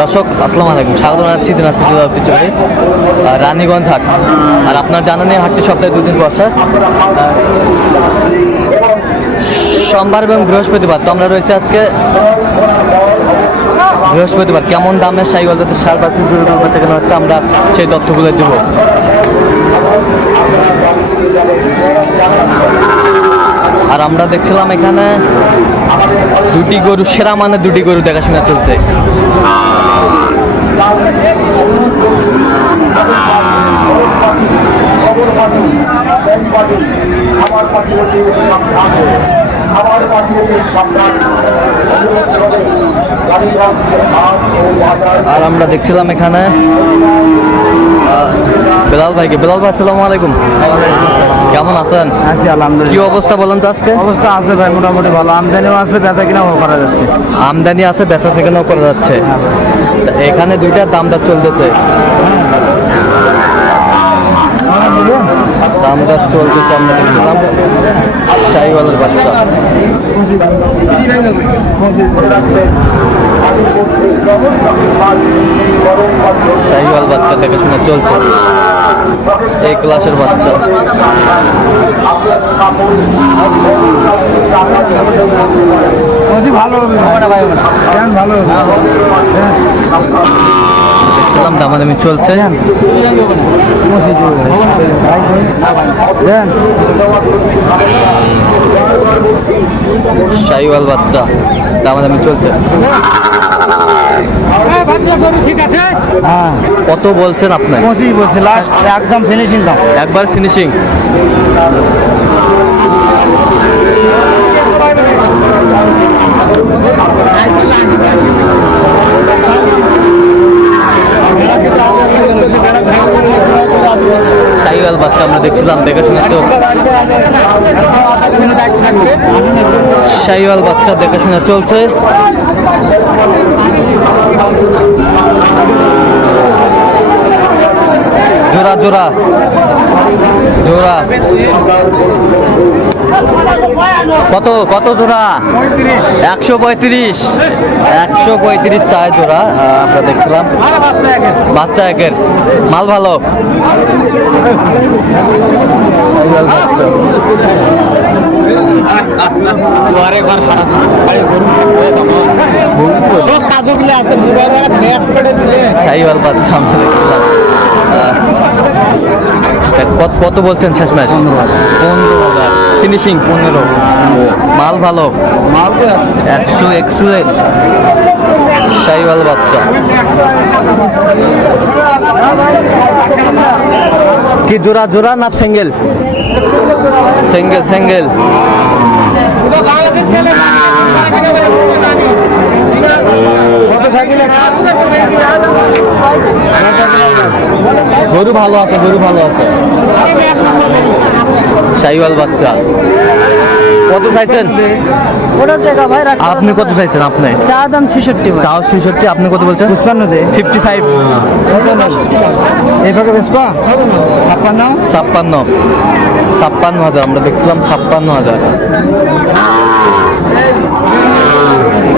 দর্শক আসসালামু আলাইকুম। স্বাগত জানাচ্ছি দিনাজপুর জেলা ঐতিহ্যবাহী রানীগঞ্জ হাট। আর আপনার জানা নেই হাটটি সপ্তাহে দুদিন বসে। আহ, সোমবার এবং বৃহস্পতিবার তো আমরা রয়েছে আজকে বৃহস্পতিবার। কেমন দামের সাইকেল যাতে সার বা বাচ্চা হচ্ছে আমরা সেই তথ্যগুলো দেব। আর আমরা দেখছিলাম এখানে দুটি গরু সেরা মানে দুটি গরু দেখাশোনা চলছে। আর আমরা দেখছিলাম এখানে বেলাল ভাইকে। বেলাল ভাই, আসসালামু আলাইকুম। কেমন আছেন? আছি আলহামদুলিল্লাহ। কি অবস্থা বলেন তো আজকে? অবস্থা আছে ভাই মোটামুটি ভালো। আমদানিও আছে বেচা কিনাও করা যাচ্ছে। আমদানি আছে বেচা কিনাও করা যাচ্ছে। তা এখানে দুইটা দাম দর চলতেছে। দাম দর চলতেছে আমরা দেখছিলাম। শাহিওয়ালের বাচ্চা। শাহিওয়াল বাচ্চা দেখাশোনা চলছে। এই ক্লাসের বাচ্চা। অতি ভালো হবে ভাই ফ্যান ভালো হবে দেখছিলাম দামাদামি চলছে। শাহিওয়াল বাচ্চা দামাদামি চলছে। হ্যাঁ কত বলছেন আপনার পঁচিশ বলছে লাস্ট একদম ফিনিশিং দাম। একবার ফিনিশিং সাইওয়াল বাচ্চা আমরা দেখছিলাম দেখে শুনে সাইওয়াল বাচ্চা দেখে শুনে চলছে। জোড়া জোড়া জোড়া। কত কত জোড়া? একশো পঁয়ত্রিশ। একশো পঁয়ত্রিশ চায় জোড়া আমরা দেখছিলাম বাচ্চা একের। মাল ভালো। কত বলছেন শেষ ম্যাচ পনেরো হাজার। ফিনিশিং পনেরো। মাল ভালো? মাল তো একশো একশো সাইওয়াল বাচ্চা। কি জোড়া জোড়া না সিঙ্গেল সিঙ্গেল সিঙ্গেল গরু ভালো আছে গরু ভালো আছে। সাইওয়াল বাচ্চা। কত চাইছেন? ভাই আপনি কত চাইছেন আপনি? চা দাম ছেষট্টি চাও ছেষট্টি আপনি কত বলছেন? পুষ্পান্ন দে ফিফটি ফাইভ। এই পাকে বেসপা ছাপ্পান্ন? ছাপ্পান্ন। ছাপ্পান্ন হাজার আমরা দেখছিলাম ছাপ্পান্ন হাজার।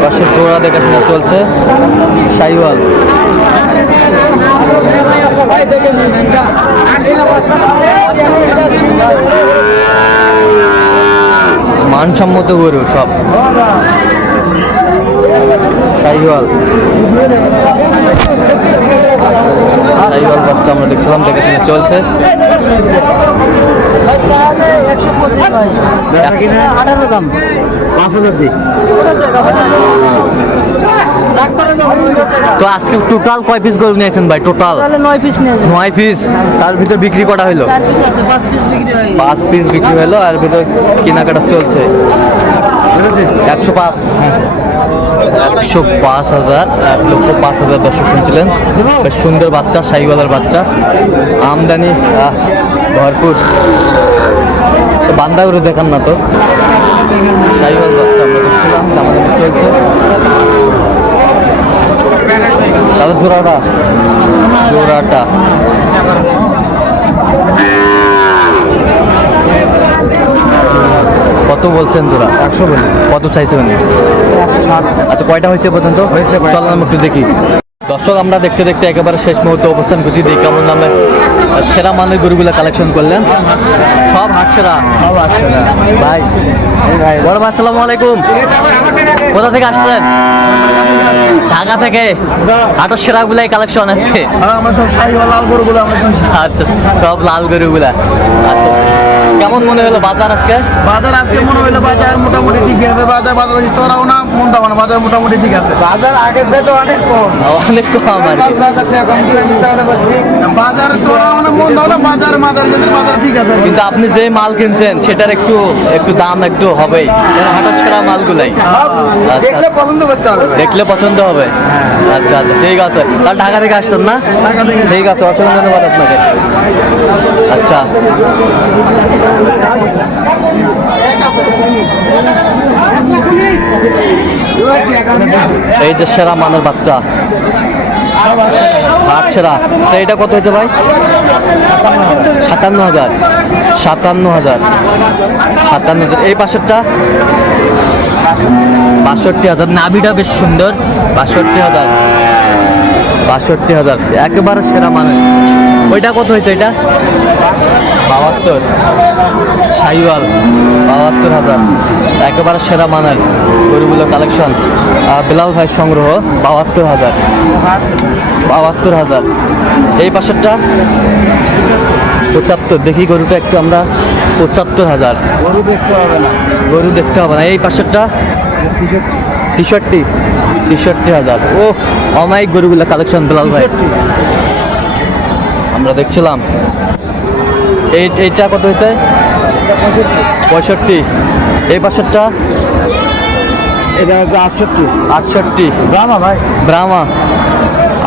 পাশে জোড়া দেখাশোনা চলছে। সাইওয়াল। মানসম্মত গরু সব। সাইওয়াল। সাইওয়াল বাচ্চা আমরা দেখছিলাম দেখাশোনা চলছে। একশো পঁচিশ ভাই আঠারো দাম। পাঁচ হাজার তো আজকে টোটাল কয় পিস গরু নিয়েছেন ভাই? টোটাল নয় পিস নয় পিস তার ভিতর বিক্রি করা হলো পাঁচ পিস বিক্রি হলো আর ভিতর কেনাকাটা চলছে। একশো পাঁচ। একশো পাঁচ হাজার এক লক্ষ পাঁচ হাজার দর্শক শুনছিলেন। বেশ সুন্দর বাচ্চা শাহিওয়ালার বাচ্চা। আমদানি ভরপুর। বান্দাগুলো দেখান না তো। আমরা দেখছিলাম চলছে। জোড়াটা। জোড়াটা। কত বলছেন জোড়া? একশো বলি। কত চাইছে উনি? আচ্ছা কয়টা হয়েছে পর্যন্ত? চলো আমরা একটু দেখি। দর্শক আমরা দেখতে দেখতে একেবারে শেষ মুহূর্তে অবস্থান করছি। দেখি কেমন নামে সেরা মানের গরুগুলো কালেকশন করলেন। সব হাটসেরা। সব আসছে ভাই ভাই। বড় ভাই আসসালামু আলাইকুম। কোথা থেকে আসছেন? ঢাকা থেকে। হাটের সেরা গুলাই কালেকশন আজকে কিনছি। আচ্ছা সব লাল গরুগুলা। আচ্ছা। কেমন মনে হলো বাজার আজকে? বাজার আজকে মনে হলো বাজার মোটামুটি ঠিক আছে। বাজার বাজার বেশি তোরাও না? মনটা মানে বাজার মোটামুটি ঠিক আছে। বাজার আগের থেকে অনেক কম। অনেক কম আর বাজার তোরাও না? মন দাও না? বাজার যেতে বাজার ঠিক আছে। কিন্তু আপনি যে মাল কিনছেন সেটার একটু একটু দাম একটু হবেই। কারণ হাটের সেরা মালগুলাই। আচ্ছা। দেখলে পছন্দ করতে হবে। দেখলে পছন্দ হবে। আচ্ছা আচ্ছা ঠিক আছে। তাহলে ঢাকা থেকে আসছেন না? ঢাকা থেকে। ঠিক আছে অসংখ্য ধন্যবাদ আপনাকে। আচ্ছা। এই যে সেরা মানের বাচ্চা। হাট সেরা। তো এটা কত হয়েছে ভাই? সাতান্ন হাজার। সাতান্ন হাজার। সাতান্ন হাজার। এই পাশেরটা? বাষট্টি হাজার। নাভিটা বেশ সুন্দর। বাষট্টি হাজার। বাষট্টি হাজার। একেবারে সেরা মানে ওইটা কত হয়েছে এটা বাহাত্তর। সাইওয়াল বাহাত্তর হাজার। একেবারে সেরা মানের গরুগুলো কালেকশন বিলাল ভাই সংগ্রহ বাহাত্তর হাজার। বাহাত্তর হাজার। এই পাশেরটা? পঁচাত্তর। দেখি গরুটা একটু আমরা পঁচাত্তর হাজার। গরু দেখতে হবে না। গরু দেখতে হবে না। এই পাশেরটা? তেষট্টি তেষট্টি হাজার ও অমায়িক গরুগুলো কালেকশন বেলাল ভাই। আমরা দেখছিলাম। এই এইটা কত হয়েছে? পঁয়ষট্টি। এই পাশেরটা এটা আটষট্টি। আটষট্টি। ব্রাহ্মা ভাই। ব্রাহ্মা।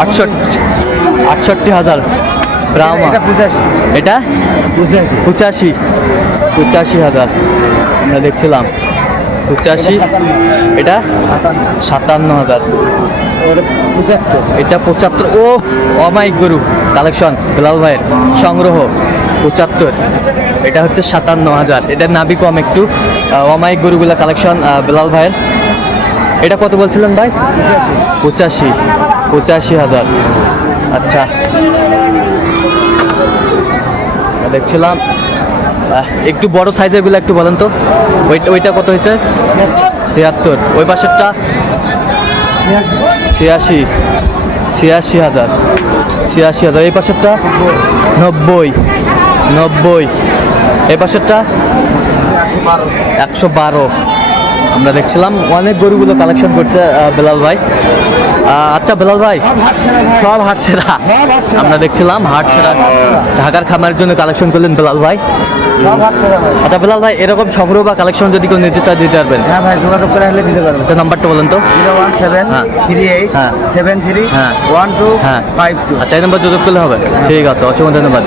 আটষট্টি। আটষট্টি হাজার। ব্রাহ্মা। এটা পঁচাশি। পঁচাশি হাজার। আমরা দেখছিলাম। পঁচাশি, এটা সাতান্ন হাজার। এটা পঁচাত্তর, ও অমায়িক গরু, কালেকশন, বেলাল ভাইয়ের সংগ্রহ, পঁচাত্তর। এটা হচ্ছে সাতান্ন হাজার, এটা নাবি কম একটু। অমায়িক গরুগুলা কালেকশন বেলাল ভাইয়ের। এটা কত বলছিলেন ভাই? পঁচাশি পঁচাশি হাজার। আচ্ছা। দেখছিলাম একটু বড় সাইজেরগুলো একটু বলেন তো। ওইটা কত হয়েছে? ছিয়াত্তর। ওই পাশেরটা? ছিয়াশি। ছিয়াশি হাজার। ছিয়াশি হাজার। এই পাশেরটা? নব্বই। নব্বই। এই পাশেরটা? একশো বারো। আমরা দেখছিলাম অনেক গরুগুলো কালেকশন করছে বেলাল ভাই। আচ্ছা বেলাল ভাই সব হাট সেরা আমরা দেখছিলাম হাট সেরা ঢাকার খামারের জন্য কালেকশন করলেন বেলাল ভাই। আচ্ছা বেলাল ভাই এরকম সংগ্রহ বা কালেকশন যদি কেউ নিতে চায় দিতে পারবেন? হ্যাঁ ভাই যোগাযোগ করে আসলে দিতে পারব আচ্ছা নাম্বারটা বলেন তো। জিরো ওয়ান সেভেন হ্যাঁ। থ্রি এইট হ্যাঁ। সেভেন থ্রি হ্যাঁ। ওয়ান টু হ্যাঁ। Five two. আচ্ছা এই নাম্বার যোগাযোগ করলে হবে। ঠিক আছে অসংখ্য ধন্যবাদ।